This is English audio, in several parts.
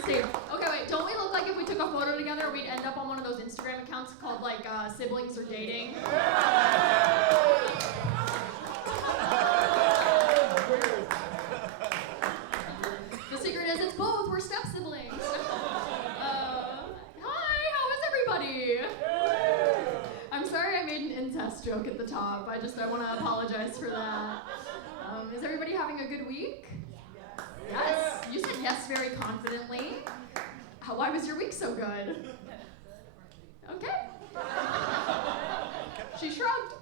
on stage. Okay, wait, don't we look like if we took a photo together, we'd end up on one of those Instagram accounts called like siblings or dating? The secret is it's both, we're step siblings. Hi, how is everybody? I'm sorry I made an incest joke at the top. I want to apologize for that. Is everybody having a good week? Yes. You said yes very confidently. Why was your week so good? Okay. She shrugged.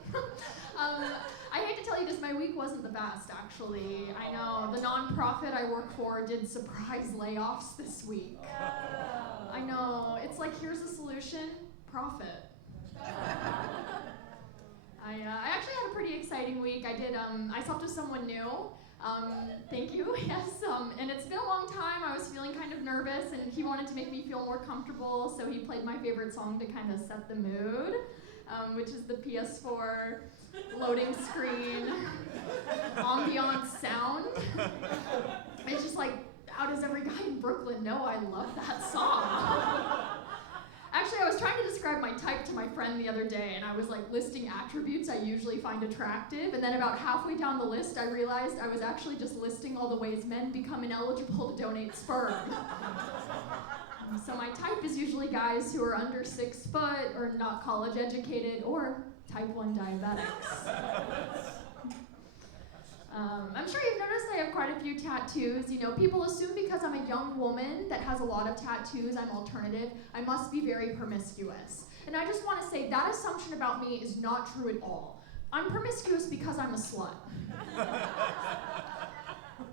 I hate to tell you this, my week wasn't the best, actually. I know, the nonprofit I work for did surprise layoffs this week. I know, it's like, here's a solution, profit. I actually had a pretty exciting week. I slept with someone new. Thank you, yes. And it's been a long time. I was feeling kind of nervous, and he wanted to make me feel more comfortable, so he played my favorite song to kind of set the mood, which is the PS4 loading screen ambiance sound. It's just like, how does every guy in Brooklyn know I love that song? Actually, I was trying to describe my type to my friend the other day, and I was like listing attributes I usually find attractive, and then about halfway down the list, I realized I was actually just listing all the ways men become ineligible to donate sperm. So my type is usually guys who are under 6 foot, or not college educated, or type 1 diabetics. I'm sure you've noticed I have quite a few tattoos. You know, people assume because I'm a young woman that has a lot of tattoos, I'm alternative, I must be very promiscuous. And I just want to say that assumption about me is not true at all. I'm promiscuous because I'm a slut.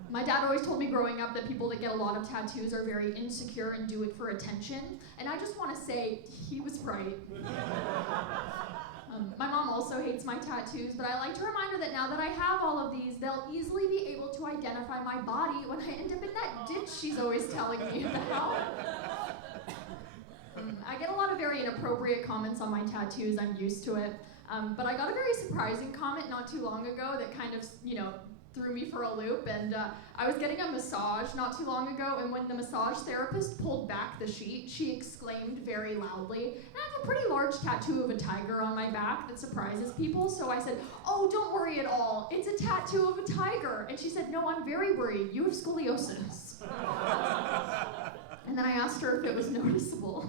My dad always told me growing up that people that get a lot of tattoos are very insecure and do it for attention. And I just want to say, he was right. My mom also hates my tattoos, but I like to remind her that now that I have all of these, they'll easily be able to identify my body when I end up in that ditch she's always telling me about. I get a lot of very inappropriate comments on my tattoos. I'm used to it. But I got a very surprising comment not too long ago that kind of, threw me for a loop, and I was getting a massage not too long ago, and when the massage therapist pulled back the sheet, she exclaimed very loudly, and I have a pretty large tattoo of a tiger on my back that surprises people, so I said, "Oh, don't worry at all, it's a tattoo of a tiger," and she said, "No, I'm very worried, you have scoliosis." And then I asked her if it was noticeable.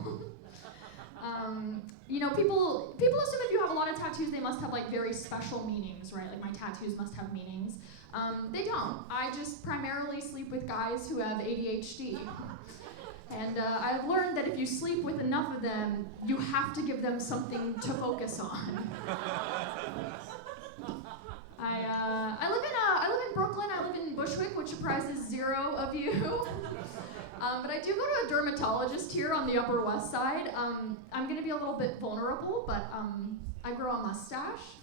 People assume if you have a lot of tattoos, they must have like very special meanings, right? Like my tattoos must have meanings. They don't. I just primarily sleep with guys who have ADHD. And I've learned that if you sleep with enough of them, you have to give them something to focus on. I live in Brooklyn. I live in Bushwick, which surprises 0 of you. But I do go to a dermatologist here on the Upper West Side. I'm going to be a little bit vulnerable, but I grow a mustache.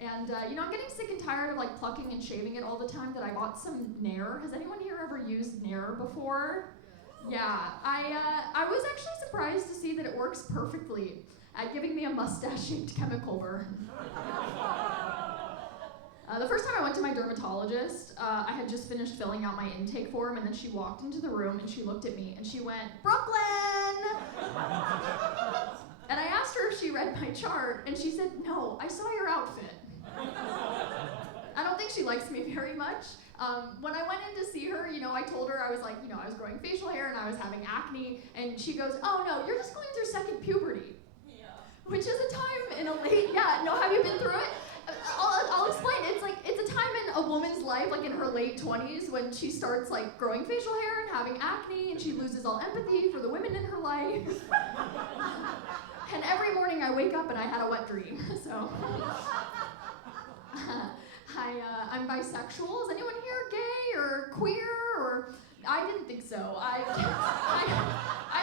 And, I'm getting sick and tired of, like, plucking and shaving it all the time, that I bought some Nair. Has anyone here ever used Nair before? Yeah. I was actually surprised to see that it works perfectly at giving me a mustache-shaped chemical burn. The first time I went to my dermatologist, I had just finished filling out my intake form, and then she walked into the room and she looked at me and she went, "Brooklyn!" And I asked her if she read my chart, and she said, "No, I saw your outfit." I don't think she likes me very much. When I went in to see her, I told her I was like, I was growing facial hair and I was having acne, and she goes, "Oh no, you're just going through second puberty." Yeah. Which is a time in a late, have you been through it? I'll explain. It's a time in a woman's life, like in her late 20s, when she starts like growing facial hair and having acne, and she loses all empathy for the women in her life. And every morning I wake up and I had a wet dream. So I'm bisexual. Is anyone here gay or queer? Or I didn't think so. I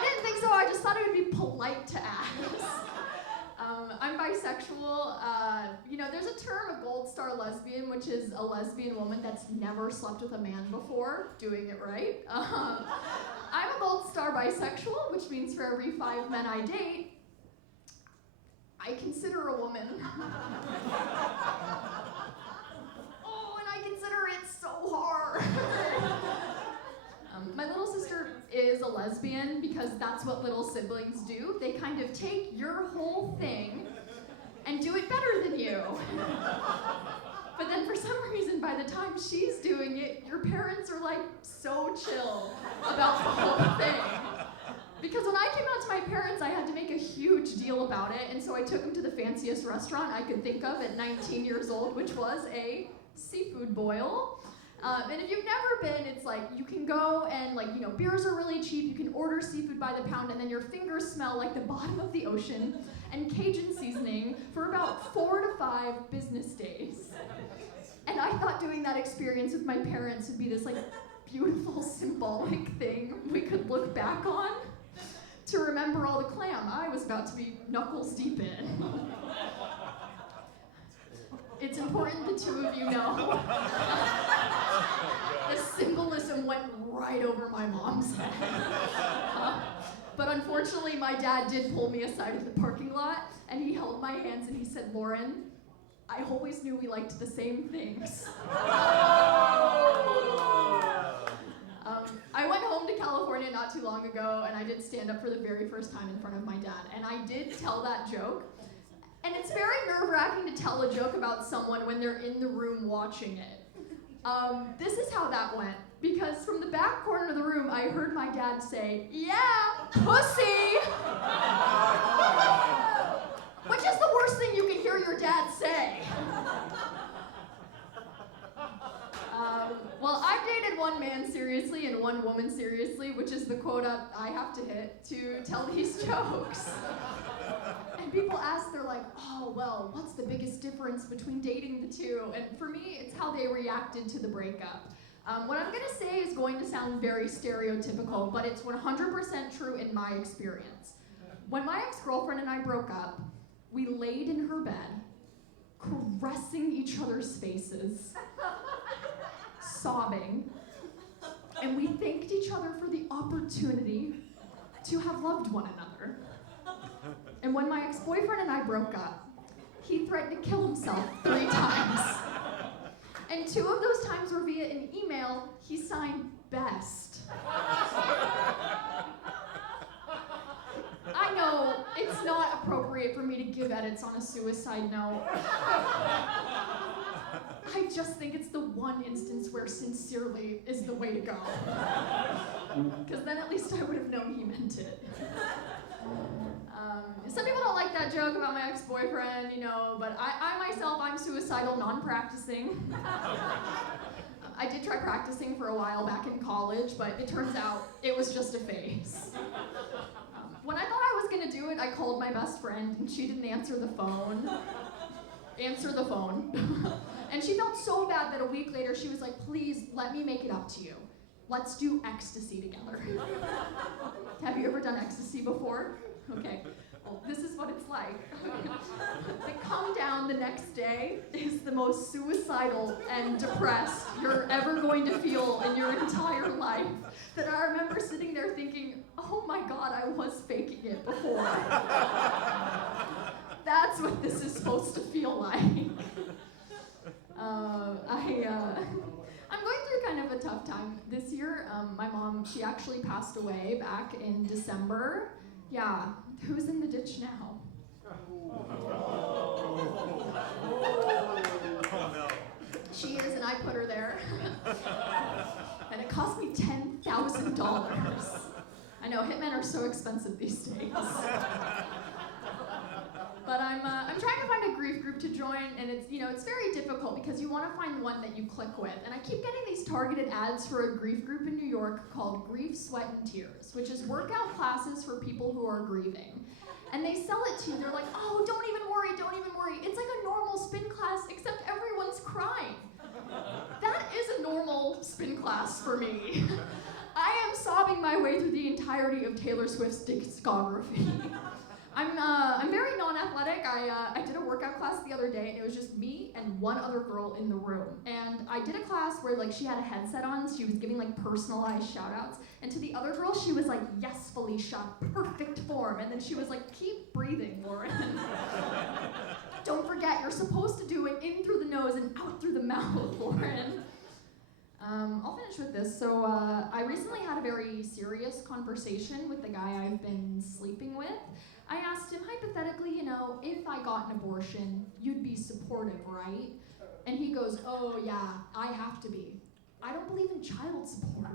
didn't think so. I just thought it would be polite to ask. I'm bisexual. There's a term, a gold star lesbian, which is a lesbian woman that's never slept with a man before, doing it right. I'm a gold star bisexual, which means for every 5 men I date, I consider a woman. Oh, and I consider it so hard. My little sister is a lesbian because that's what little siblings do. They kind of take your whole thing and do it better than you. But then for some reason, by the time she's doing it, your parents are like so chill about the whole thing. Because when I came out to my parents, I had to make a huge deal about it, and so I took them to the fanciest restaurant I could think of at 19 years old, which was a seafood boil. And if you've never been, it's like you can go and beers are really cheap, you can order seafood by the pound, and then your fingers smell like the bottom of the ocean and Cajun seasoning for about 4 to 5 business days. And I thought doing that experience with my parents would be this beautiful symbolic thing we could look back on to remember all the clam I was about to be knuckles deep in. It's important the two of you know. The symbolism went right over my mom's head. But unfortunately, my dad did pull me aside in the parking lot, and he held my hands and he said, "Lauren, I always knew we liked the same things." I went home to California not too long ago, and I did stand up for the very first time in front of my dad, and I did tell that joke. And it's very nerve-wracking to tell a joke about someone when they're in the room watching it. This is how that went, because from the back corner of the room, I heard my dad say, "Yeah, pussy!" Which is the worst thing you can hear your dad say. Well, I've dated one man seriously and one woman seriously, which is the quota I have to hit to tell these jokes. And people ask, they're like, "Oh, well, what's the biggest difference between dating the two?" And for me, it's how they reacted to the breakup. What I'm gonna say is going to sound very stereotypical, but it's 100% true in my experience. When my ex-girlfriend and I broke up, we laid in her bed, caressing each other's faces, sobbing, and we thanked each other for the opportunity to have loved one another. And when my ex-boyfriend and I broke up, he threatened to kill himself 3 times. And 2 of those times were via an email he signed "Best." I know it's not appropriate for me to give edits on a suicide note. I just think it's the one instance where sincerely is the way to go. Because then at least I would have known he meant it. Some people don't like that joke about my ex-boyfriend, but I myself, I'm suicidal, non-practicing. I did try practicing for a while back in college, but it turns out it was just a phase. When I thought I was gonna do it, I called my best friend, and she didn't answer the phone. And she felt so bad that a week later she was like, "Please, let me make it up to you. Let's do ecstasy together." Have you ever done ecstasy before? Okay, well, this is what it's like. The come down the next day is the most suicidal and depressed you're ever going to feel in your entire life. That I remember sitting there thinking, "Oh my God, I was faking it before." That's what this is supposed to feel like. I'm going through kind of a tough time this year. My mom, she actually passed away back in December. Yeah, who's in the ditch now? She is, and I put her there. And it cost me $10,000. I know, hitmen are so expensive these days. But I'm trying to find a grief group to join, and it's very difficult because you want to find one that you click with. And I keep getting these targeted ads for a grief group in New York called Grief, Sweat, and Tears, which is workout classes for people who are grieving. And they sell it to you. They're like, "Oh, don't even worry, don't even worry. It's like a normal spin class, except everyone's crying." That is a normal spin class for me. I am sobbing my way through the entirety of Taylor Swift's discography. I'm very non-athletic. I did a workout class the other day, and it was just me and one other girl in the room. And I did a class where she had a headset on, so she was giving personalized shout-outs. And to the other girl, she was like, "Yes, Felicia, perfect form." And then she was like, "Keep breathing, Lauren." Don't forget, you're supposed to do it in through the nose and out through the mouth, Lauren. I'll finish with this. So I recently had a very serious conversation with the guy I've been sleeping with. I asked him, hypothetically, if I got an abortion, you'd be supportive, right? And he goes, oh yeah, I have to be. I don't believe in child support.